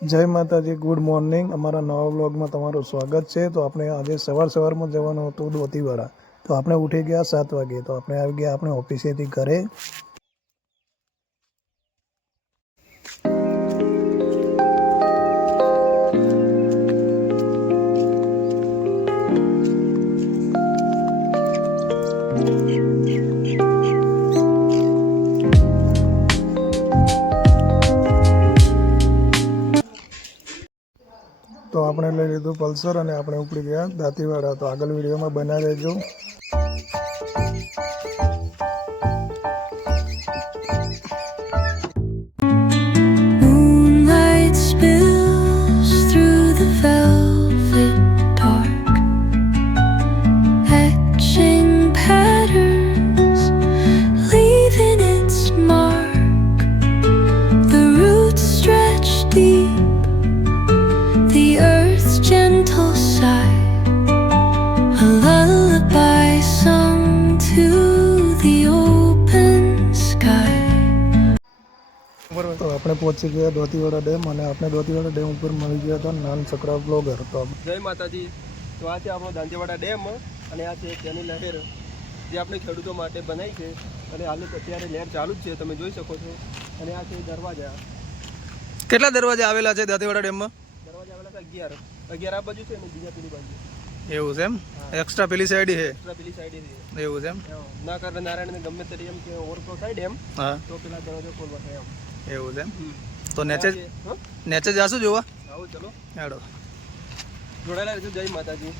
જય માતાજી, good morning. અમારા નવા વ્લોગમાં તમારું સ્વાગત છે. તો આપણે આજે સવારમાં જવાનું હતું દોતીવાડા. તો આપણે ઉઠી ગયા 7 વાગે. તો આપણે આવી ગયા આપણે ઓફિસેથી ઘરે. તો આપણે લઈ લીધું પલ્સર અને આપણે ઉપડી ગયા દાંતીવાડા. તો આગળ વિડીયોમાં બના રહેજો. તો આપણે પહોંચી ગયા દોતીવાડા ડેમ અને આપણે દોતીવાડા ડેમ ઉપર મળી ગયા હતા નાન છકડા બ્લોગર. તો જય માતાજી. તો આ છે આપણો દાંતીવાડા ડેમ અને આ છે તેની લહેર જે આપણે ખેડૂતો માટે બનાવી છે અને હાલ અત્યારે લહેર ચાલુ જ છે, તમે જોઈ શકો છો. અને આ છે દરવાજા. કેટલા દરવાજા આવેલા છે દાંતીવાડા ડેમમાં? દરવાજા આવેલા છે 11 આ બાજુ છે અને બીજા પેલી બાજુ. એવું છે એમ? એક્સ્ટ્રા પેલી સાઈડ છે? એક્સ્ટ્રા પેલી સાઈડ છે. એવું છે એમ? ના કરે નારાયણને ગમે તે એમ કે ઓવરફ્લો સાઈડ એમ હા તો પેલા દરવાજો ખોલવા થાય એમ. એવું છે એમ? તો નેચે જાશું જોવા? આવો ચલો હેડો, જોડાયેલા રહેજો. જય માતાજી.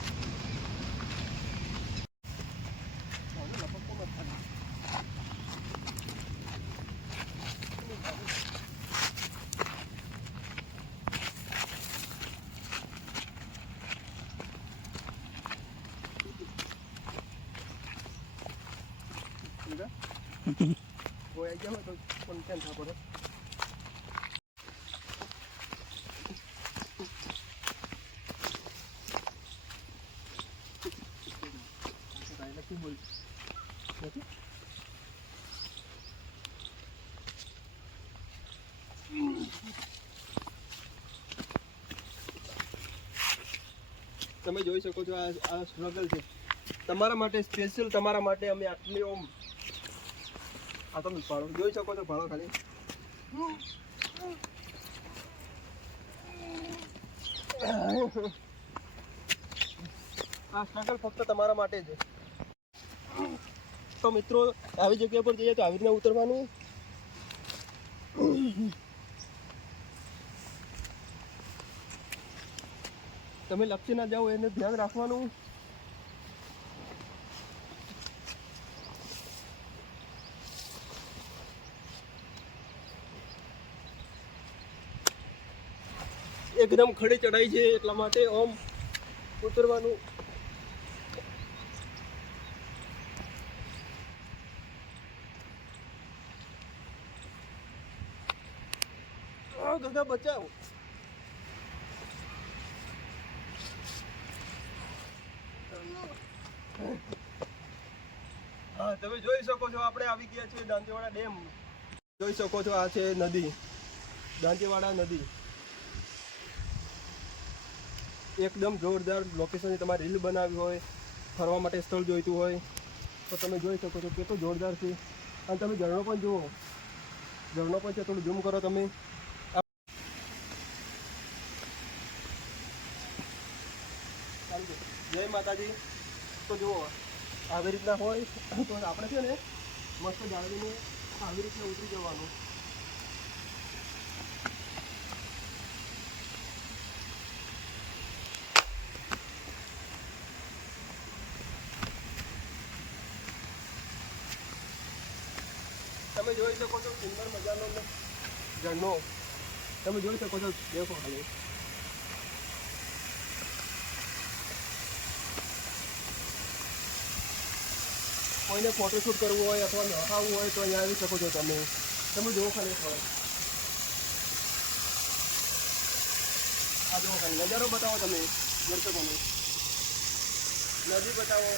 કોઈ આવી ગયા હોય તો પણ કેમ થા પડે. તમે જોઈ શકો છો આ સ્ટ્રગલ છે તમારા માટે, સ્પેશિયલ તમારા માટે અમે આટલી ઓમ આ તમે ભાડો જોઈ શકો છો. ભાડો ખાલી આ સ્ટ્રગલ ફક્ત તમારા માટે છે. તો મિત્રો આવી જગ્યા પર જઈએ તો આવી રીતના ઉતરવાનું. તમે લપસી ના જાઓ એને ધ્યાન રાખવાનું. એકદમ ખડી ચડાઈ છે એટલા માટે ઓમ ઉતરવાનું. ગગા બચાવો. હા તમે જોઈ શકો છો આપણે આવી ગયા છીએ દાંતીવાડા ડેમ. જોઈ શકો છો આ છે નદી, દાંતીવાડા નદી. એકદમ જોરદાર લોકેશન. તમારે રીલ બનાવવી હોય, ફરવા માટે સ્થળ જોઈતું હોય તો તમે જોઈ શકો છો કેટલું જોરદાર છે. અને તમે ઝરણો પણ જુઓ, ઝરણો પણ છે. થોડું ઝૂમ કરો તમે. જય માતાજી. તો જુઓ આવી રીતના હોય તો આપણે છે ને મસ્ત જાળવીને આવી રીતના ઉતરી જવાનું. તમે જોઈ શકો છો સુંદર મજાનો ઝરણો. તમે જોઈ શકો છો. દેખો ખાલી કોઈને ફોટોશૂટ કરવું હોય અથવા નહાવું હોય તો અહીંયા આવી શકો છો તમે. તમે જુઓ ખાલી થોડો આ જુઓ ખાલી નજારો બતાવો તમે દર્શકોને. નદી બતાવો.